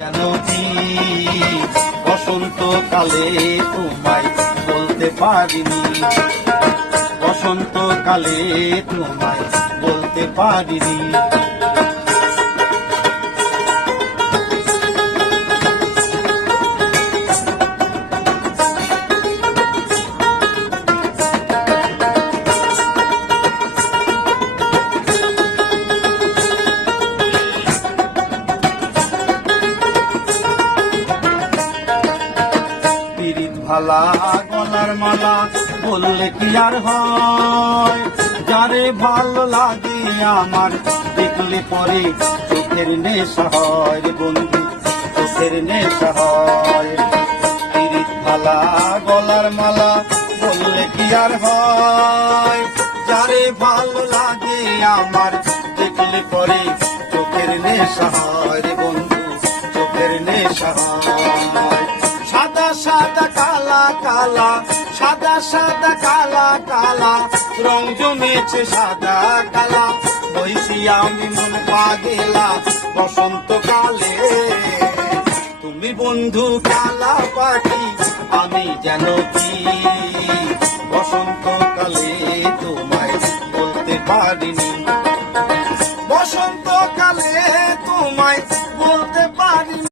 কেন কি বসন্তকালে তোমায় বলতে পারিনি, বসন্তকালে তোমায় বলতে পারিনি। ভালা গলার মালা বললে কি আর হয়, যারে ভালো লাগে আমার দেখলে পরে চোখের নেশা হয় রে বন্ধু, চোখের নেশা হয়। পিরিত ভালা গলার মালা বললে কি আর হয়, যারে ভালো লাগে আমার দেখলে পরে চোখের নেশা হয় রে বন্ধু, চোখের নেশা হয়। সাদা সাদা কালা কালা, সাদা সাদা কালা কালা, রং জমেছে সাদা কালা, বইছি আমি মন পাগেলা বসন্তকালে। তুমি বন্ধু কালা পাখি, আমি যেন কি বসন্তকালে।